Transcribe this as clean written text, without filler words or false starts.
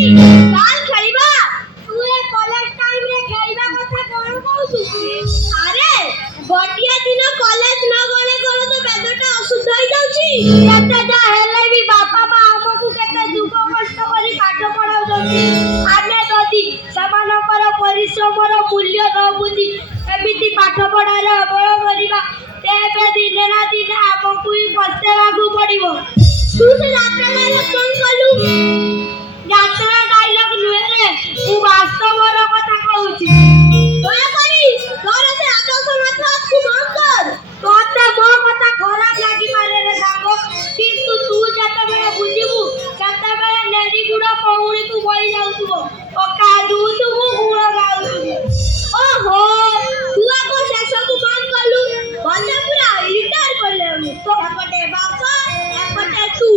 काल खेलिबा तू ए college time रे खेलिबा कथा कोन कहू अरे गोटिया दिन कॉलेज न गले कोन तो बेदटा अशुद्ध होई जाउची एते जा हेले भी बापा बा हमकु केते दुख कष्ट करी पाठ पढाउ दउची आने ददी समानकर परिश्रमर मूल्य न बुझी एमिति पाठ पढारे अबय करिबा तेबे दिने ना दिने हमकु ही पस्तेवाकू पड़िबो तू से यात्रा डायलॉग कोन कलु यात्रा डायलॉग नुहे रे तू वास्तवर कथा कहूची दया करी तोर से आदर्श मतलब तू मान कर तोते मो कथा खराब लागी पारे रे सांगो किंतु तू जते बेले बुझिबू तते बेले नेडी गुडा पौड़ी तू बई जाउतबो ओ कादू तू गुण गाउतबो ओहो तू आको से सब मान कलु बंदे पूरा रिटायर कर ले तो एपटे बापा एपटे तू